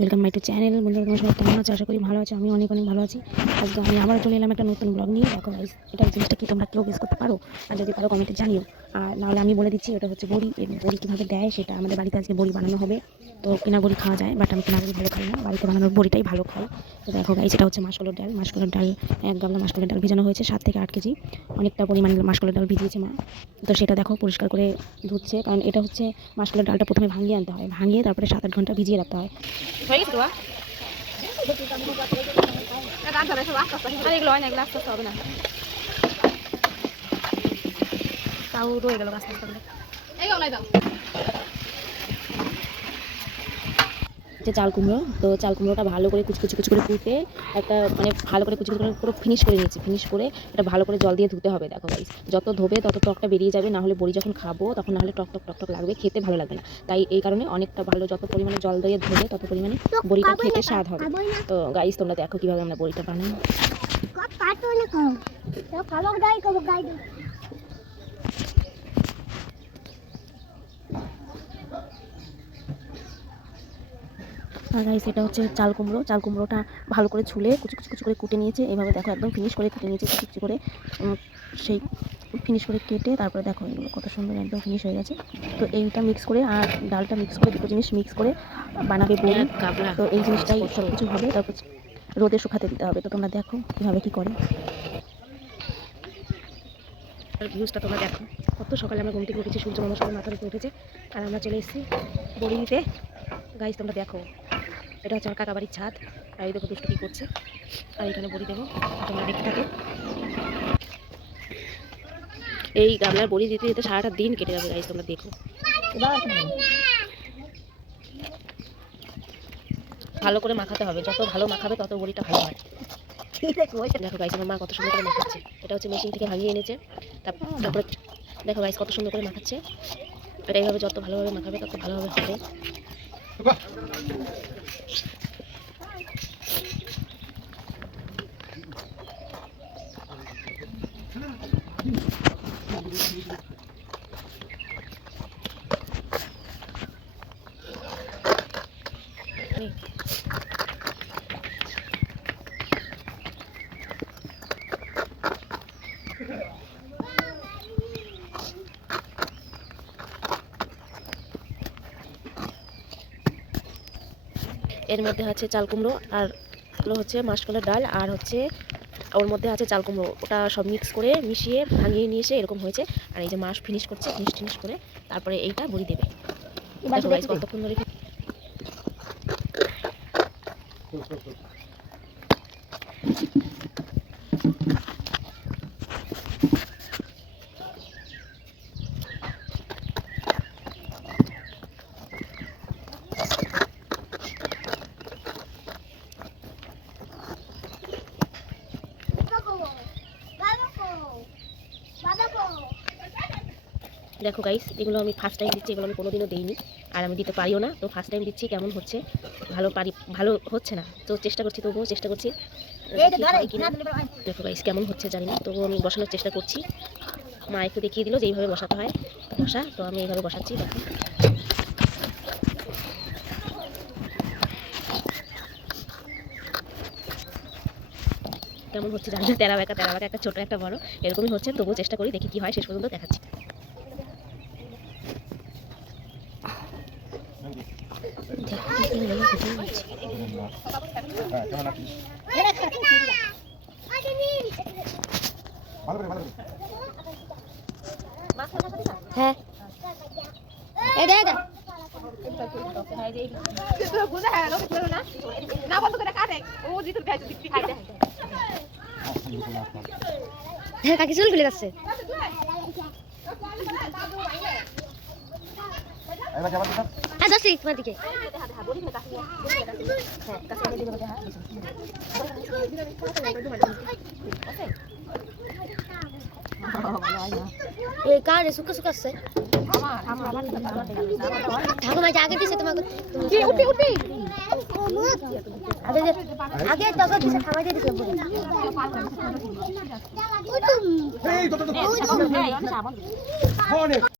Welcome my to channel. বন্ধুরা তোমার সবাই কেমন আছো? আশা করি ভালো আছো। আমি অনেক ভালো আছি। আজকে আমি আবার চলে এলাম একটা নতুন ব্লগ নিয়ে। দেখো গাইস, এটা জিনিসটা কি তোমরা কেউ গেস করতে পারো? আর যদি পারো কমেন্টে জানিও। আর নাহলে আমি বলে দিচ্ছি, ওটা হচ্ছে বড়ি। বড়ি কীভাবে দেয় সেটা আমাদের বাড়িতে আজকে বড়ি বানানো হবে। তো কিনা বড়ি খাওয়া যায়, বাট আমি কিনা বড়ি ভালো খাই না, বাড়িতে বানানোর বড়িটাই ভালো খাই। তো দেখো গাইস, এটা হচ্ছে মাসকলাইর ডাল। মাসকলাইর ডাল 1 গামলা মাসকলাইর ডাল ভিজানো হয়েছে, 7 থেকে 8 কেজি। অনেকটা পরিমাণে মাসকলাইর ডাল ভিজিয়েছে মা। তো সেটা দেখো পরিষ্কার করে ধুচ্ছে, কারণ এটা হচ্ছে মাসকলাইর ডালটা প্রথমে ভাঙিয়ে আনতে হয়, ভাঙিয়ে তারপরে 7-8 ঘন্টা ভিজিয়ে রাখতে হয়। হয়ে গেছে আর এগুলো হয় না, এগুলো আস্তে আস্তে হবে না, তাও রয়ে গেল আস্তে আস্তে। যে চাল কুমড়ো, তো চাল কুমড়োটা ভালো করে কুচকুচি করে কুটে একটা মানে ভালো করে কুচকুচি করে পুরো ফিনিশ করে নিয়েছি। ফিনিশ করে এটা ভালো করে জল দিয়ে ধুতে হবে। দেখো গাইস, যত ধোবে তত টকটা বেরিয়ে যাবে, না হলে বড়ি যখন খাবো তখন না হলে টক লাগবে, খেতে ভালো লাগবে না। তাই এই কারণে অনেকটা ভালো, যত পরিমাণে জল দিয়ে ধোবে তত পরিমাণে বড়িটা খেতে স্বাদ হবে। তো গাইস, তোমরা দেখো কীভাবে আমরা বড়িটা বানাই। আর গাইস, এটা হচ্ছে চাল কুমড়ো। চাল কুমড়োটা ভালো করে ছুলে কুচি করে কুটে নিয়েছে। এইভাবে দেখো একদম ফিনিশ করে কুটে নিয়েছে, কুচি করে সেই ফিনিশ করে কেটে তারপরে দেখো এগুলো কত সুন্দর একদম ফিনিশ হয়ে গেছে। তো এইটা মিক্স করে আর ডালটা মিক্স করে, দুটো জিনিস মিক্স করে বানাবে বড়ি। তো এই জিনিসটাই সব কিছু হবে, তারপর রোদে শুকাতে দিতে হবে। তো তোমরা দেখো কীভাবে কী করে। ভিউজটা তোমরা দেখো, কত সকালে আমরা ঘুম থেকে উঠেছি, সূর্য মামা সবাই মাথার উপরে উঠেছে, আর আমরা চলে এসেছি বড়ি দিতে। গাইস, তোমরা দেখো, এটা হচ্ছে আমার কাকা বাড়ির ছাদ। আর এই দেখো দুষ্টু কী করছে, আর এখানে বড়ি দেবো, তোমরা দেখতে থাকো। এই গামলার বড়ি দিতে দিতে সারাটা দিন কেটে যাবে গাইস, তোমরা দেখো। ভালো করে মাখাতে হবে, যত ভালো মাখাবে তত বড়িটা ভালো হয়। দেখো গাইস, আমার মা কত সুন্দর করে মাখাচ্ছে। এটা হচ্ছে মেশিন থেকে ভাঙিয়ে এনেছে। তারপরে দেখো গাইস, কত সুন্দর করে মাখাচ্ছে। এটা এইভাবে যত ভালোভাবে মাখাবে তত ভালোভাবে হবে। এর মধ্যে আছে চাল কুমড়ো, আর হচ্ছে মাসকলাইর ডাল, আর হচ্ছে ওর মধ্যে আছে চাল কুমড়ো। ওটা সব মিক্স করে মিশিয়ে ভাঙিয়ে নিয়ে এসে এরকম হয়েছে। আর এই যে মাছ ফিনিশ করছে, ফিনিশ করে তারপরে এইটা বড়ি দেবে। দেখো গাইস, কতক্ষণ ধরে দেখো গাইস, এগুলো আমি ফার্স্ট টাইম দিচ্ছি, এগুলো আমি কোনোদিনও দিইনি, আর আমি দিতে পারিও না। তো ফার্স্ট টাইম দিচ্ছি, কেমন হচ্ছে ভালো হচ্ছে না, তো চেষ্টা করছি, তবুও চেষ্টা করছি। দেখো গাইস, কেমন হচ্ছে জানি না, তবুও আমি বসানোর চেষ্টা করছি। মা একটু দেখিয়ে দিল যে এইভাবে বসাতে হয়, তো আমি এইভাবে বসাচ্ছি। দেখো কেমন হচ্ছে জানি না, তেরা বেঁকা একটা ছোটো একটা বড় এরকমই হচ্ছে, তবুও চেষ্টা করি, দেখি কি হয়, শেষ পর্যন্ত দেখাচ্ছি। হ্যাঁ, কাকি চুল খুলে যাচ্ছে। যাচ্ছি তোমার দিকে। কার সুখা আসছে ঠাকুমা আগে দিছে তোমাকে, আগে তখন দিছে খাওয়াই দিয়ে দিছে।